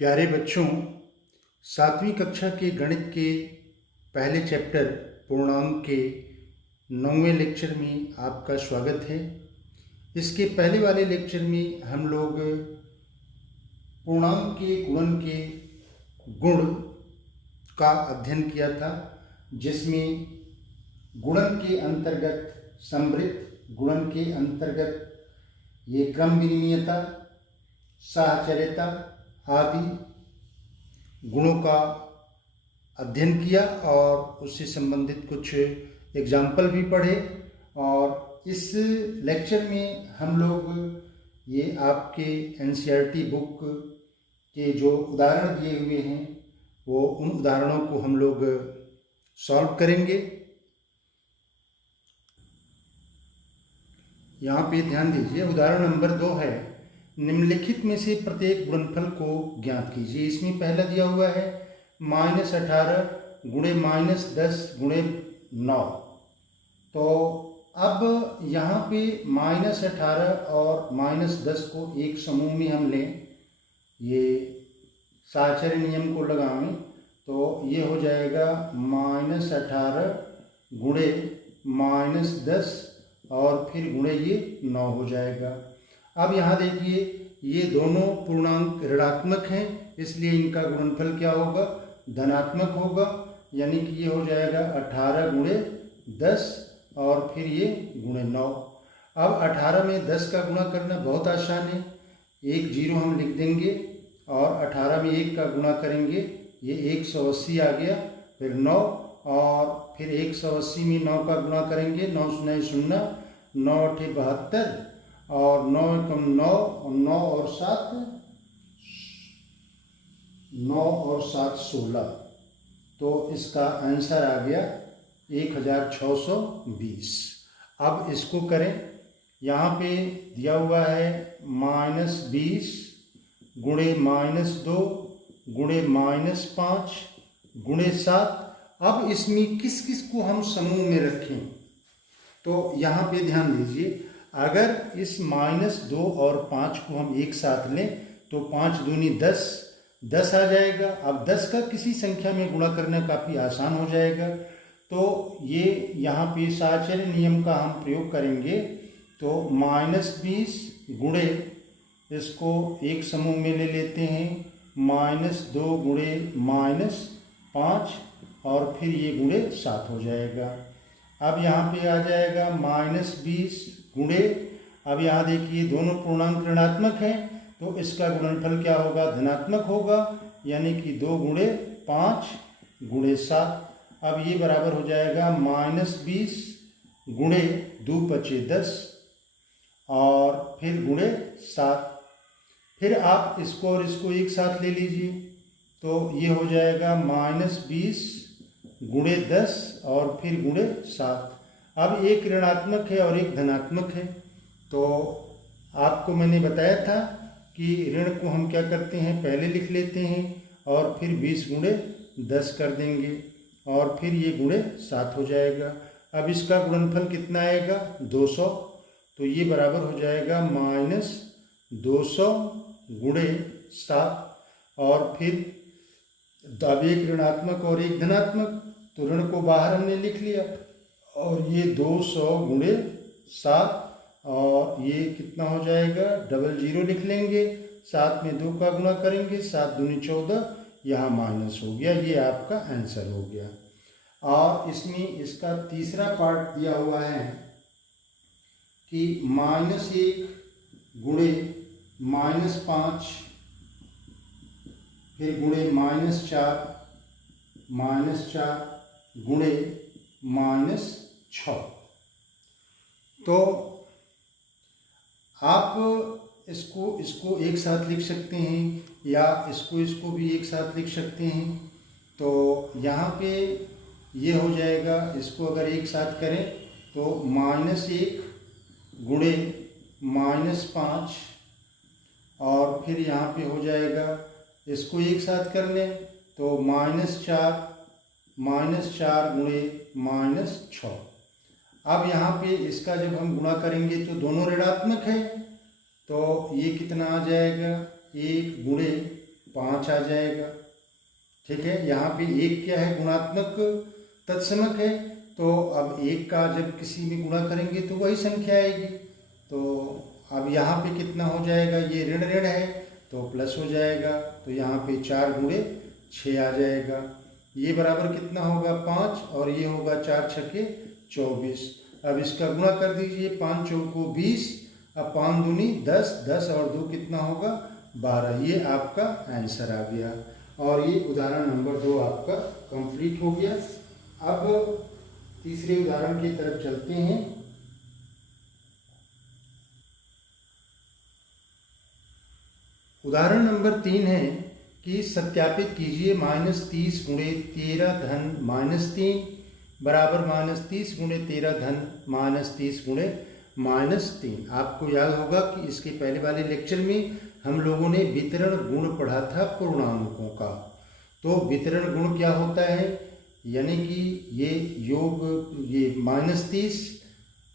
प्यारे बच्चों, 7वीं कक्षा के गणित के पहले चैप्टर पूर्णांक के 9वें लेक्चर में आपका स्वागत है। इसके पहले वाले लेक्चर में हम लोग पूर्णांक के गुणन के गुण का अध्ययन किया था, जिसमें गुणन के अंतर्गत समवृत्त, गुणन के अंतर्गत ये क्रम विनिमयता, साहचर्यता आदि गुणों का अध्ययन किया और उससे संबंधित कुछ एग्जाम्पल भी पढ़े। और इस लेक्चर में हम लोग ये आपके एनसीईआरटी बुक के जो उदाहरण दिए हुए हैं वो उन उदाहरणों को हम लोग सॉल्व करेंगे। यहाँ पे ध्यान दीजिए, उदाहरण नंबर 2 है, निम्नलिखित में से प्रत्येक गुणनफल को ज्ञात कीजिए। इसमें पहला दिया हुआ है -18 गुणे -10 गुणे 9। तो अब यहाँ पे -18 और -10 को एक समूह में हम लें, ये साहचर्य नियम को लगाएं तो ये हो जाएगा -18 गुणे -10 और फिर गुणे ये 9 हो जाएगा। अब यहाँ देखिए, ये दोनों पूर्णांक ऋणात्मक हैं, इसलिए इनका गुणनफल क्या होगा? धनात्मक होगा, यानी कि ये हो जाएगा 18 गुणे 10 और फिर ये गुणे 9। अब 18 में 10 का गुणा करना बहुत आसान है, एक 0 हम लिख देंगे और 18 में 1 का गुणा करेंगे, ये 180 आ गया, फिर 9 और फिर 180 में 9 का गुणा करेंगे, 9 शून्य 0, 9 8 72 और 9 कम 9 और 9 और 7 16। तो इसका आंसर आ गया 1620। अब इसको करें, यहाँ पे दिया हुआ है -20 गुणे -2 गुणे -5 गुणे 7। अब इसमें किस किस को हम समूह में रखें? तो यहाँ पे ध्यान दीजिए, अगर इस -2 और 5 को हम एक साथ लें तो 5 दूनी 10 आ जाएगा। अब 10 का किसी संख्या में गुणा करना काफ़ी आसान हो जाएगा। तो ये यहाँ पे साहचर्य नियम का हम प्रयोग करेंगे, तो -20 गुणे, इसको एक समूह में ले लेते हैं, -2 गुणे -5 और फिर ये गुणे 7 हो जाएगा। अब यहाँ पे आ जाएगा -20 गुणे, अब यहाँ देखिए दोनों पूर्णांक ऋणात्मक हैं तो इसका गुणनफल क्या होगा? धनात्मक होगा, यानी कि 2 गुणे 5 गुणे 7। अब ये बराबर हो जाएगा -20 गुणे 2 पचे 10 और फिर गुणे 7। फिर आप इसको और इसको एक साथ ले लीजिए, तो ये हो जाएगा -20 गुणे 10 और फिर गुणे 7। अब एक ऋणात्मक है और एक धनात्मक है, तो आपको मैंने बताया था कि ऋण को हम क्या करते हैं, पहले लिख लेते हैं और फिर 20 गुणे 10 कर देंगे और फिर ये गुणे 7 हो जाएगा। अब इसका गुणनफल कितना आएगा? 200। तो ये बराबर हो जाएगा -200 गुणे 7 और फिर अब एक ऋणात्मक और एक धनात्मक, तो ऋण को बाहर हमने लिख लिया और ये 200 गुणे 7 और ये कितना हो जाएगा? 00 लिख लेंगे, 7 में 2 का गुणा करेंगे, 7 दूनी 14, यहाँ माइनस हो गया, ये आपका आंसर हो गया। और इसमें इसका तीसरा पार्ट दिया हुआ है कि -1 गुणे -5 फिर गुणे -4 गुणे -6। तो आप इसको एक साथ लिख सकते हैं या इसको भी एक साथ लिख सकते हैं। तो यहाँ पे ये हो जाएगा, इसको अगर एक साथ करें तो -1 गुणे -5 और फिर यहाँ पे हो जाएगा, इसको एक साथ कर लें तो -4 गुणे -6। अब यहाँ पे इसका जब हम गुणा करेंगे तो दोनों ऋणात्मक है, तो ये कितना आ जाएगा? 1 गुणे 5 आ जाएगा। ठीक है, यहाँ पे 1 क्या है, गुणात्मक तत्समक है, तो अब 1 का जब किसी में गुणा करेंगे तो वही संख्या आएगी। तो अब यहाँ पे कितना हो जाएगा, ये ऋण ऋण है तो प्लस हो जाएगा, तो यहाँ पे 4 गुणे 6 आ जाएगा। ये बराबर कितना होगा, 5, और ये होगा 4 छक्के 24। अब इसका गुणा कर दीजिए, 5 चौको 20, अब 5 दूनी 10, 10 और 2 कितना होगा, 12। ये आपका आंसर आ गया और ये उदाहरण नंबर 2 आपका कंप्लीट हो गया। अब तीसरे उदाहरण की तरफ चलते हैं। उदाहरण नंबर 3 है कि सत्यापित कीजिए -30 गुणे 13 धन -3 बराबर -30 गुणे 13 धन -30 गुणे -3। आपको याद होगा कि इसके पहले वाले लेक्चर में हम लोगों ने वितरण गुण पढ़ा था पूर्णांकों का। तो वितरण गुण क्या होता है, यानी कि ये योग, ये -30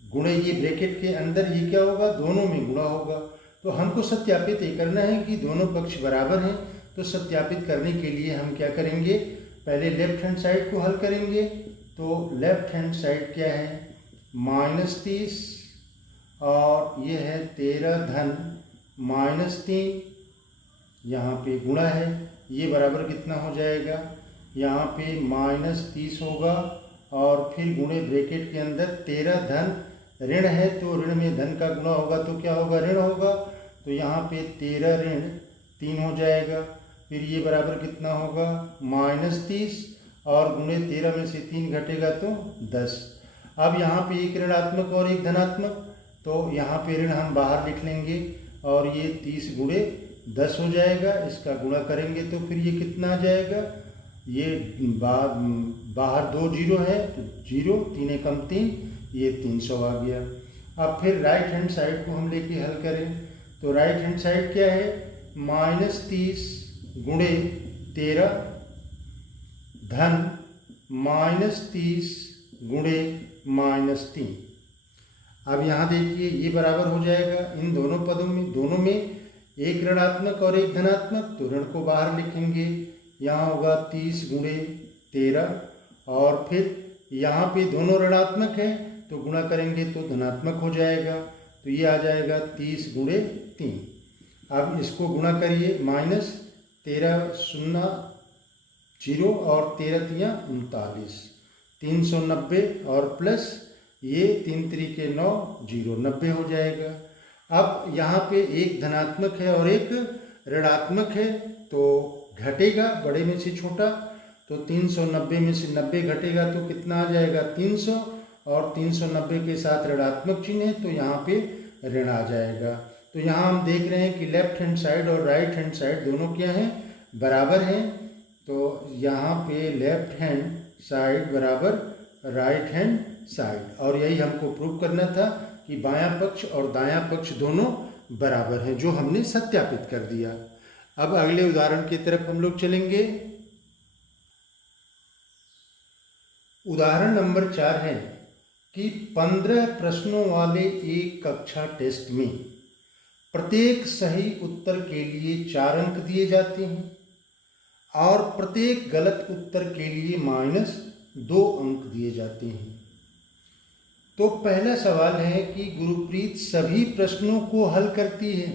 गुणे ये ब्रैकेट के अंदर ये क्या होगा, दोनों में गुणा होगा। तो हमको सत्यापित ये करना है कि दोनों पक्ष बराबर हैं। तो सत्यापित करने के लिए हम क्या करेंगे, पहले लेफ्ट हैंड साइड को हल करेंगे। तो लेफ्ट हैंड साइड क्या है, -30 और ये है 13 धन -3, यहाँ पे गुणा है, ये बराबर कितना हो जाएगा, यहाँ पे -30 होगा और फिर गुणे ब्रैकेट के अंदर 13 धन ऋण है तो ऋण में धन का गुणा होगा तो क्या होगा, ऋण होगा। तो यहाँ पे 13 ऋण 3 हो जाएगा, फिर ये बराबर कितना होगा, -30 और गुणे 13 में से 3 घटेगा तो 10। अब यहाँ पे एक ऋणात्मक और एक धनात्मक, तो यहाँ पे ऋण हम बाहर लिख लेंगे और ये 30 गुणे 10 हो जाएगा। इसका गुणा करेंगे तो फिर ये कितना आ जाएगा, ये बाहर 2 जीरो है तो 0, 3 एकम 3, ये 300 आ गया। अब फिर राइट हैंड साइड को हम लेके हल करें। तो राइट हैंड साइड क्या है, -30 गुणे 13 धन -30 गुणे -3। अब यहाँ देखिए ये बराबर हो जाएगा इन दोनों पदों में, दोनों में एक ऋणात्मक और एक धनात्मक, तो ऋण को बाहर लिखेंगे। यहाँ होगा 30 गुणे 13 और फिर यहाँ पे दोनों ऋणात्मक है तो गुणा करेंगे तो धनात्मक हो जाएगा, तो ये आ जाएगा 30 गुणे 3। अब इसको गुणा करिए, -13 शून्य 0 और 13 तिया 39, 390 और प्लस ये 3 त्रिके 9, 0, 90 हो जाएगा। अब यहाँ पे एक धनात्मक है और एक ऋणात्मक है तो घटेगा बड़े में से छोटा, तो 390 में से 90 घटेगा तो कितना आ जाएगा, 300, और 390 के साथ ऋणात्मक चिन्ह है तो यहाँ पे ऋण आ जाएगा। तो यहाँ हम देख रहे हैं कि लेफ्ट हैंड साइड और राइट हैंड साइड दोनों क्या हैं, बराबर हैं। तो यहाँ पे लेफ्ट हैंड साइड बराबर राइट हैंड साइड, और यही हमको प्रूव करना था कि बायां पक्ष और दायां पक्ष दोनों बराबर हैं, जो हमने सत्यापित कर दिया। अब अगले उदाहरण की तरफ हम लोग चलेंगे। उदाहरण नंबर 4 है कि 15 प्रश्नों वाले एक कक्षा टेस्ट में प्रत्येक सही उत्तर के लिए 4 अंक दिए जाते हैं और प्रत्येक गलत उत्तर के लिए -2 अंक दिए जाते हैं। तो पहला सवाल है कि गुरप्रीत सभी प्रश्नों को हल करती है,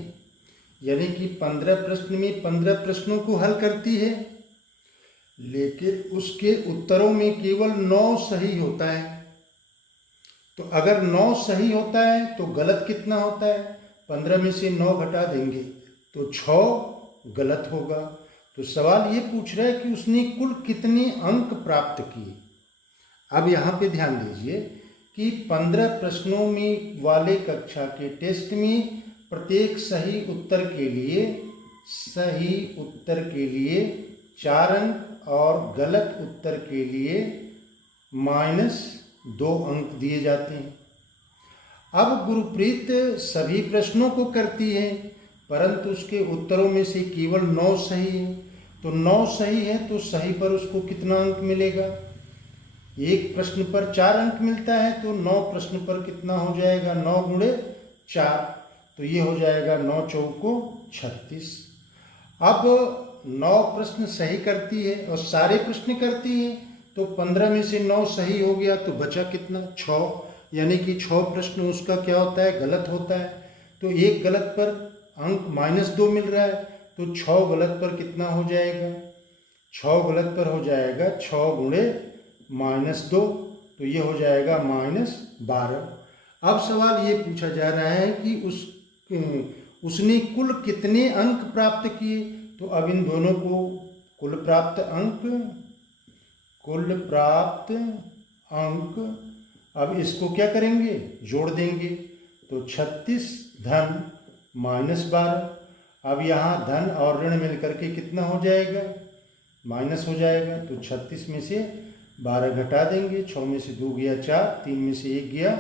यानी कि 15 प्रश्न में 15 प्रश्नों को हल करती है, लेकिन उसके उत्तरों में केवल 9 सही होता है। तो अगर 9 सही होता है तो गलत कितना होता है, 15 में से 9 घटा देंगे तो 6 गलत होगा। तो सवाल ये पूछ रहा है कि उसने कुल कितने अंक प्राप्त किए। अब यहाँ पे ध्यान दीजिए कि 15 प्रश्नों में वाले कक्षा के टेस्ट में प्रत्येक सही उत्तर के लिए 4 अंक और गलत उत्तर के लिए -2 अंक दिए जाते हैं। अब गुरप्रीत सभी प्रश्नों को करती है, परंतु उसके उत्तरों में से केवल 9 सही है। तो 9 सही है तो सही पर उसको कितना अंक मिलेगा, एक प्रश्न पर 4 अंक मिलता है, तो 9 प्रश्न पर कितना हो जाएगा, 9 गुणे 4, तो ये हो जाएगा 9 चौको 36। अब 9 प्रश्न सही करती है और सारे प्रश्न करती है, तो 15 में से 9 सही हो गया, तो बचा कितना 6, यानी कि 6 प्रश्न उसका क्या होता है, गलत होता है। तो एक गलत पर अंक -2 मिल रहा है, तो 6 गलत पर कितना हो जाएगा, 6 गलत पर हो जाएगा 6 गुणे -2, तो ये हो जाएगा -12। अब सवाल ये पूछा जा रहा है कि उसने कुल कितने अंक प्राप्त किए। तो अब इन दोनों को कुल प्राप्त अंक, अब इसको क्या करेंगे, जोड़ देंगे। तो 36 धन -12। अब यहाँ धन और ऋण मिलकर के कितना हो जाएगा, माइनस हो जाएगा। तो 36 में से 12 घटा देंगे, 6 में से 2 गया 4, 3 में से 1 गया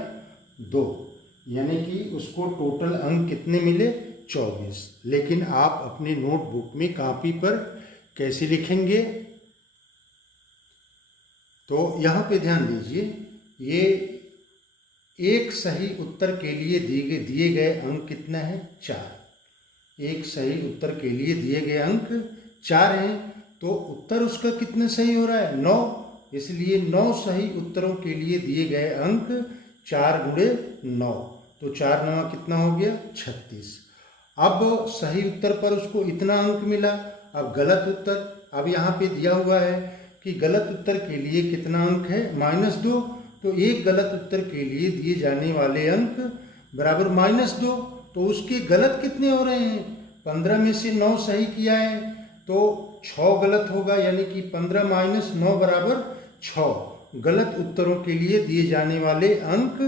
2, यानी कि उसको टोटल अंक कितने मिले, 24। लेकिन आप अपने नोटबुक में कॉपी पर कैसे लिखेंगे, तो यहाँ पे ध्यान दीजिए, ये एक सही उत्तर के लिए दिए गए अंक कितना है, 4। एक सही उत्तर के लिए दिए गए अंक 4 हैं, तो उत्तर उसका कितना सही हो रहा है, 9। इसलिए 9 सही उत्तरों के लिए दिए गए अंक 4 गुणे 9, तो 4 9 कितना हो गया, 36। अब सही उत्तर पर उसको इतना अंक मिला। अब गलत उत्तर, अब यहाँ पे दिया हुआ है कि गलत उत्तर के लिए कितना अंक है, -2। तो एक गलत उत्तर के लिए दिए जाने वाले अंक बराबर -2, तो उसके गलत कितने हो रहे हैं, 15 में से 9 सही किया है, तो 6 गलत होगा, यानी कि 15 - 9 बराबर 6 गलत उत्तरों के लिए दिए जाने वाले अंक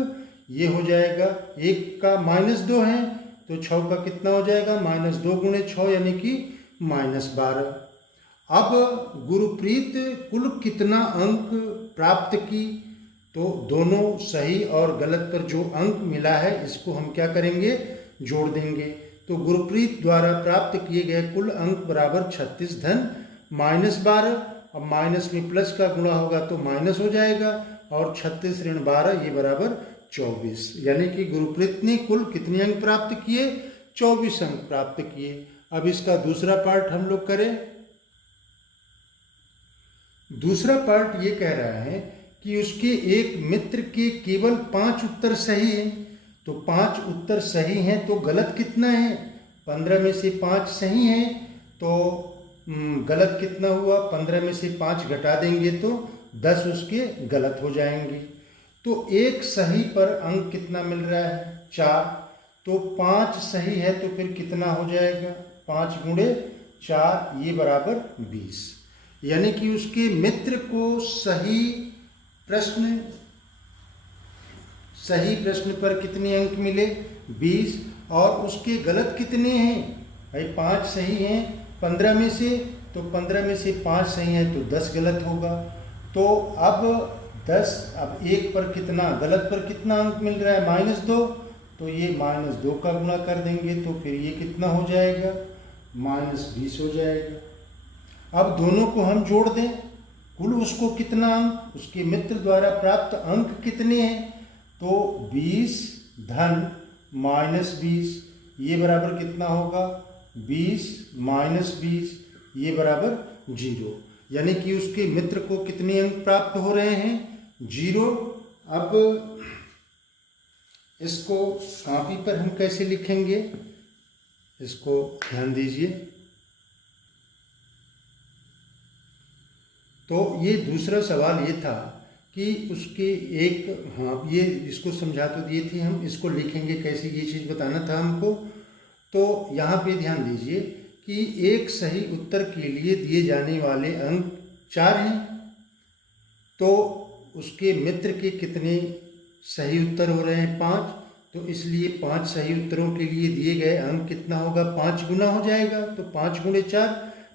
ये हो जाएगा। एक का -2 है, तो 6 का कितना हो जाएगा, -2 गुणे 6, यानी कि -12। अब गुरप्रीत कुल कितना अंक प्राप्त की, तो दोनों सही और गलत पर जो अंक मिला है इसको हम क्या करेंगे, जोड़ देंगे। तो गुरप्रीत द्वारा प्राप्त किए गए कुल अंक बराबर 36 धन -12। अब माइनस में प्लस का गुणा होगा तो माइनस हो जाएगा, और 36 ऋण 12 ये बराबर 24, यानी कि गुरप्रीत ने कुल कितने अंक प्राप्त किए, 24 अंक प्राप्त किए। अब इसका दूसरा पार्ट हम लोग करें। दूसरा पार्ट ये कह रहा है कि उसके एक मित्र के केवल 5 उत्तर सही हैं, तो 5 उत्तर सही हैं, तो गलत कितना है, 15 में से 5 सही हैं, तो गलत कितना हुआ, 15 में से 5 घटा देंगे तो 10 उसके गलत हो जाएंगे। तो एक सही पर अंक कितना मिल रहा है, 4। तो 5 सही है, तो फिर कितना हो जाएगा, 5 गुणे 4 ये बराबर 20, यानी कि उसके मित्र को सही प्रश्न पर कितने अंक मिले, 20, और उसके गलत कितने हैं भाई, 5 सही हैं 15 में से, तो 15 में से 5 सही हैं, तो 10 गलत होगा। तो अब 10, अब एक पर कितना, गलत पर कितना अंक मिल रहा है, -2, तो ये -2 का गुणा कर देंगे, तो फिर ये कितना हो जाएगा, -20 हो जाएगा। अब दोनों को हम जोड़ दें, कुल उसको कितना अंक, उसके मित्र द्वारा प्राप्त अंक कितने हैं, तो 20 धन -20 ये बराबर कितना होगा, 20 - 20 ये बराबर 0, यानी कि उसके मित्र को कितने अंक प्राप्त हो रहे हैं, 0। अब इसको कॉपी पर हम कैसे लिखेंगे, इसको ध्यान दीजिए। तो ये दूसरा सवाल ये था कि उसके एक, हाँ ये इसको समझा तो दिए थे हम, इसको लिखेंगे कैसे ये चीज़ बताना था हमको। तो यहाँ पे ध्यान दीजिए कि एक सही उत्तर के लिए दिए जाने वाले अंक 4 हैं, तो उसके मित्र के कितने सही उत्तर हो रहे हैं, 5, तो इसलिए 5 सही उत्तरों के लिए दिए गए अंक कितना होगा, 5 गुना हो जाएगा, तो 5 गुणे 4,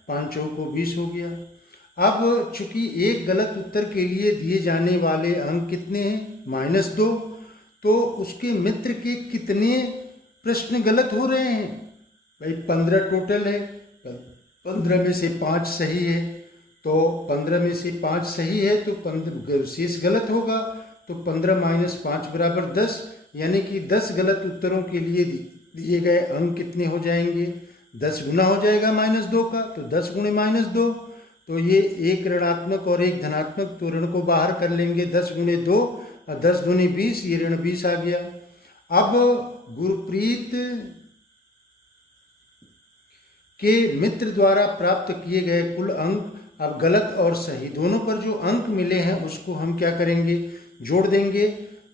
5 चौको 20 हो गया। अब चूंकि एक गलत उत्तर के लिए दिए जाने वाले अंक कितने हैं, -2, तो उसके मित्र के कितने प्रश्न गलत हो रहे हैं भाई, 15 टोटल है, 15 में से 5 सही है, तो 15 में से 5 सही है, तो 15 शेष गलत होगा, तो 15 - 5 बराबर 10, यानी कि 10 गलत उत्तरों के लिए दिए गए अंक कितने हो जाएंगे, 10 गुना हो जाएगा -2 का, तो 10 गुणे -2, तो ये एक ऋणात्मक और एक धनात्मक, तो ऋण को बाहर कर लेंगे। 10 गुणे 2 और 10 दूनी 20, ये ऋण 20 आ गया। अब गुरप्रीत के मित्र द्वारा प्राप्त किए गए कुल अंक, अब गलत और सही दोनों पर जो अंक मिले हैं उसको हम क्या करेंगे, जोड़ देंगे।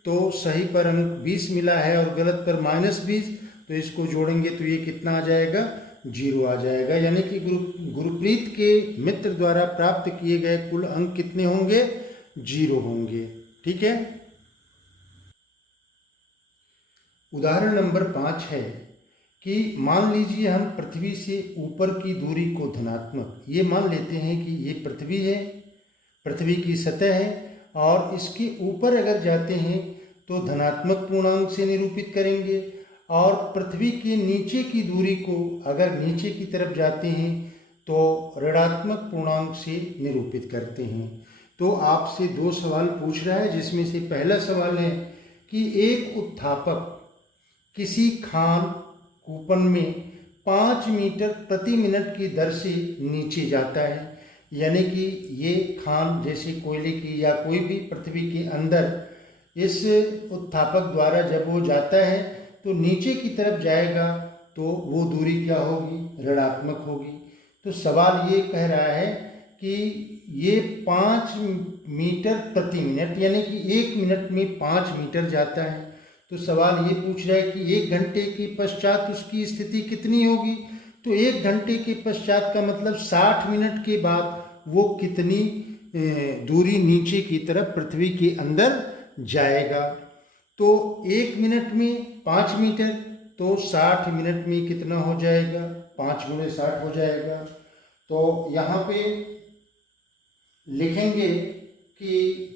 तो सही पर अंक 20 मिला है और गलत पर -20, तो इसको जोड़ेंगे तो ये कितना आ जाएगा, 0 आ जाएगा। यानी कि गुरप्रीत के मित्र द्वारा प्राप्त किए गए कुल अंक कितने होंगे, 0 होंगे। ठीक है। उदाहरण नंबर 5 है कि मान लीजिए हम पृथ्वी से ऊपर की दूरी को धनात्मक, ये मान लेते हैं कि ये पृथ्वी है, पृथ्वी की सतह है, और इसके ऊपर अगर जाते हैं तो धनात्मक पूर्णांक से निरूपित करेंगे, और पृथ्वी के नीचे की दूरी को अगर नीचे की तरफ जाते हैं तो ऋणात्मक पूर्णांक से निरूपित करते हैं। तो आपसे 2 सवाल पूछ रहा है, जिसमें से पहला सवाल है कि एक उत्थापक किसी खान कूपन में 5 मीटर प्रति मिनट की दर से नीचे जाता है, यानी कि ये खान जैसे कोयले की या कोई भी पृथ्वी के अंदर इस उत्थापक द्वारा जब वो जाता है तो नीचे की तरफ जाएगा, तो वो दूरी क्या होगी, ऋणात्मक होगी। तो सवाल ये कह रहा है कि ये 5 मीटर प्रति मिनट, यानी कि 1 मिनट में 5 मीटर जाता है। तो सवाल ये पूछ रहा है कि 1 घंटे के पश्चात उसकी स्थिति कितनी होगी। तो 1 घंटे के पश्चात का मतलब 60 मिनट के बाद वो कितनी दूरी नीचे की तरफ पृथ्वी के अंदर जाएगा। तो 1 मिनट में 5 मीटर, तो 60 मिनट में कितना हो जाएगा, 5 गुणे 60 हो जाएगा। तो यहाँ पे लिखेंगे कि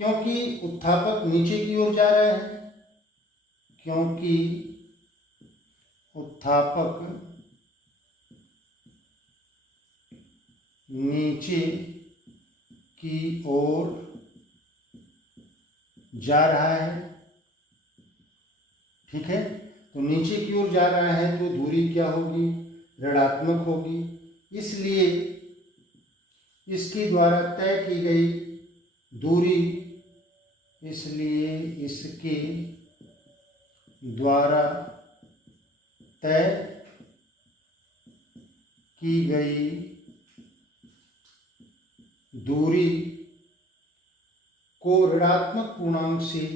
क्योंकि उत्थापक नीचे की ओर जा रहा है, क्योंकि उत्थापक नीचे की ओर जा रहा है, ठीक है, तो नीचे की ओर जा रहा है तो दूरी क्या होगी, ऋणात्मक होगी। इसलिए इसके द्वारा तय की गई दूरी, इसलिए इसके द्वारा तय की गई दूरी को ऋणात्मक पूर्णांक से,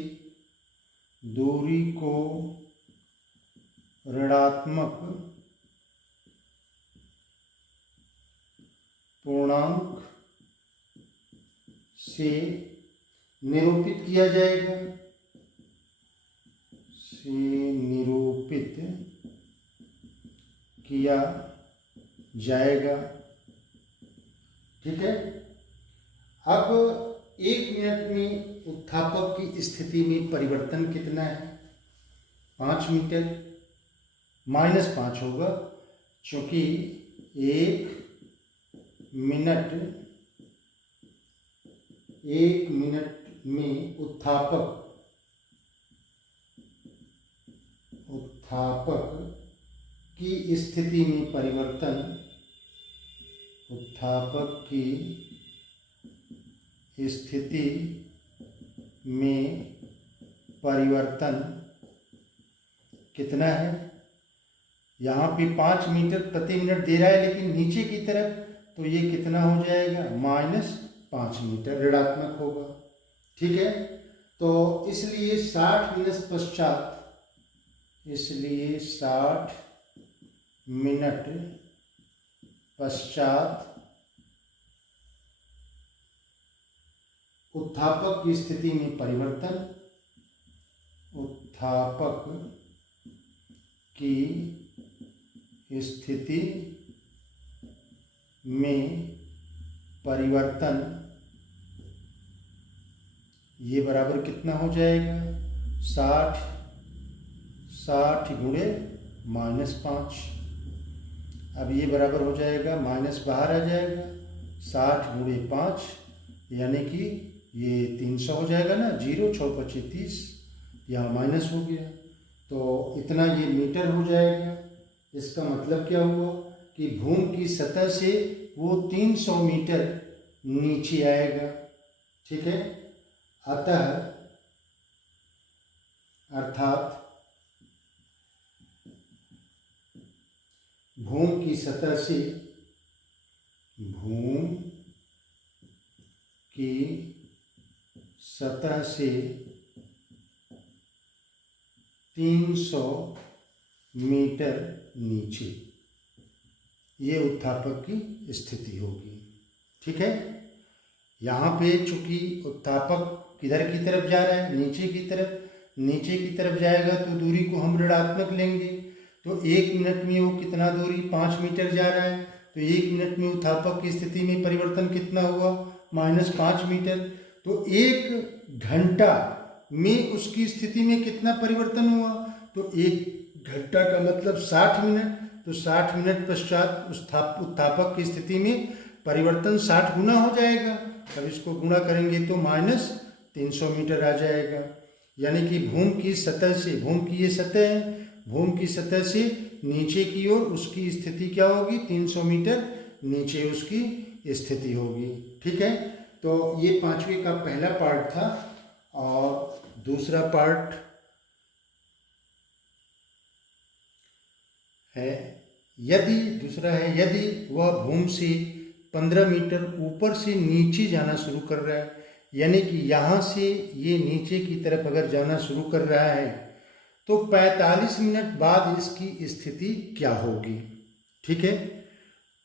दूरी को ऋणात्मक पूर्णांक से निरूपित किया जाएगा, से निरूपित किया जाएगा। ठीक है। अब 1 मिनट में उत्थापक की स्थिति में परिवर्तन कितना है, 5 मीटर, -5 होगा, क्योंकि 1 मिनट में उत्थापक की स्थिति में परिवर्तन, उत्थापक की स्थिति में परिवर्तन कितना है, यहाँ पे 5 मीटर प्रति मिनट दे रहा है, लेकिन नीचे की तरफ तो ये कितना हो जाएगा, -5 मीटर, ऋणात्मक होगा। ठीक है। तो इसलिए 60 मिनट पश्चात, इसलिए 60 मिनट पश्चात उत्थापक की स्थिति में परिवर्तन, उत्थापक की स्थिति में परिवर्तन, ये बराबर कितना हो जाएगा, 60 गुणे -5। अब ये बराबर हो जाएगा, माइनस बाहर आ जाएगा, 60 गुणे 5 यानी कि ये 300 हो जाएगा ना, 0 6 25 30, यहाँ माइनस हो गया, तो इतना ये मीटर हो जाएगा। इसका मतलब क्या हुआ कि भूमि की सतह से वो 300 मीटर नीचे आएगा। ठीक है, अर्थात भूमि की सतह से 300 मीटर नीचे ये उत्थापक की स्थिति होगी। ठीक है, यहाँ पे चूंकि उत्थापक किधर की तरफ जा रहा है, नीचे की तरफ जाएगा तो दूरी को हम ऋणात्मक लेंगे। तो 1 मिनट में वो कितना दूरी 5 मीटर जा रहा है, तो 1 मिनट में उत्थापक की स्थिति में परिवर्तन कितना हुआ, -5 मीटर। तो 1 घंटा में उसकी स्थिति में कितना परिवर्तन हुआ, तो 1 घंटा का मतलब 60 मिनट। तो 60 मिनट पश्चात उस उत्थापक की स्थिति में परिवर्तन 60 गुना हो जाएगा। अब इसको गुणा करेंगे तो -300 मीटर आ जाएगा। यानी कि भूमि की सतह से, भूमि की ये सतह है, भूमि की सतह से नीचे की ओर उसकी स्थिति क्या होगी, 300 मीटर नीचे उसकी स्थिति होगी। ठीक है, तो ये 5वें का पहला पार्ट था। और दूसरा पार्ट है यदि वह भूमि से 15 मीटर ऊपर से नीचे जाना शुरू कर रहा है, यानी कि यहाँ से ये नीचे की तरफ अगर जाना शुरू कर रहा है तो 45 मिनट बाद इसकी स्थिति क्या होगी। ठीक है,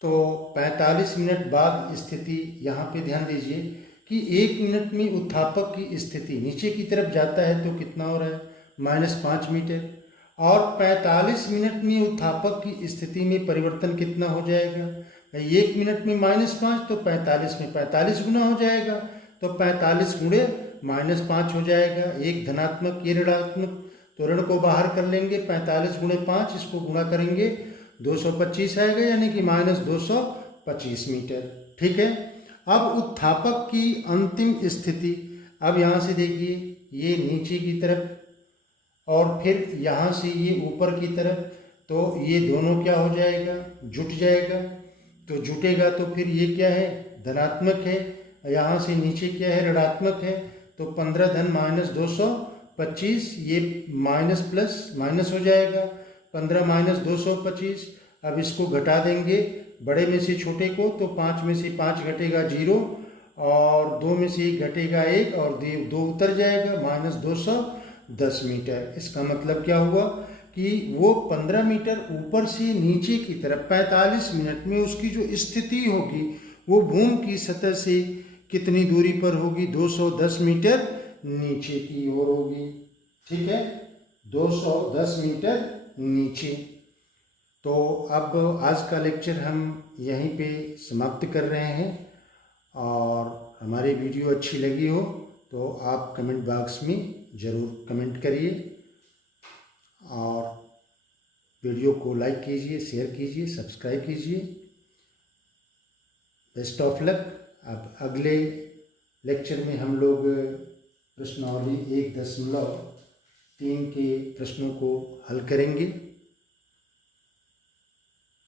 तो 45 मिनट बाद स्थिति, यहाँ पे ध्यान दीजिए कि 1 मिनट में उत्थापक की स्थिति नीचे की तरफ जाता है तो कितना हो रहा है, -5 मीटर। और 45 मिनट में उत्थापक की स्थिति में परिवर्तन कितना हो जाएगा, 1 मिनट में -5 तो 45 में 45 गुना हो जाएगा। तो 45 गुणे -5 हो जाएगा, एक धनात्मक ये ऋणात्मक, तो ऋण को बाहर कर लेंगे, 45 गुणे 5, इसको गुणा करेंगे 225 आएगा, यानी कि -225 मीटर। ठीक है, अब उत्थापक की अंतिम स्थिति, अब यहाँ से देखिए ये नीचे की तरफ और फिर यहाँ से ये ऊपर की तरफ, तो ये दोनों क्या हो जाएगा, जुट जाएगा। तो जुटेगा तो फिर ये क्या है, धनात्मक है, यहाँ से नीचे क्या है, ऋणात्मक है। तो 15 धन -225, ये माइनस प्लस माइनस हो जाएगा, 15 - 225। अब इसको घटा देंगे बड़े में से छोटे को, तो 5 में से 5 घटेगा 0 और 2 में से 1 घटेगा 1 और 2 उतर जाएगा, -210 मीटर। इसका मतलब क्या हुआ कि वो 15 मीटर ऊपर से नीचे की तरफ 45 मिनट में उसकी जो स्थिति होगी वो भूमि की सतह से कितनी दूरी पर होगी, 210 मीटर नीचे की ओर होगी। ठीक है, 210 मीटर नीचे। तो अब आज का लेक्चर हम यहीं पे समाप्त कर रहे हैं। और हमारी वीडियो अच्छी लगी हो तो आप कमेंट बॉक्स में ज़रूर कमेंट करिए और वीडियो को लाइक कीजिए, शेयर कीजिए, सब्सक्राइब कीजिए। Best of luck. अब अगले लेक्चर में हम लोग प्रश्नावली 1.3 के प्रश्नों को हल करेंगे।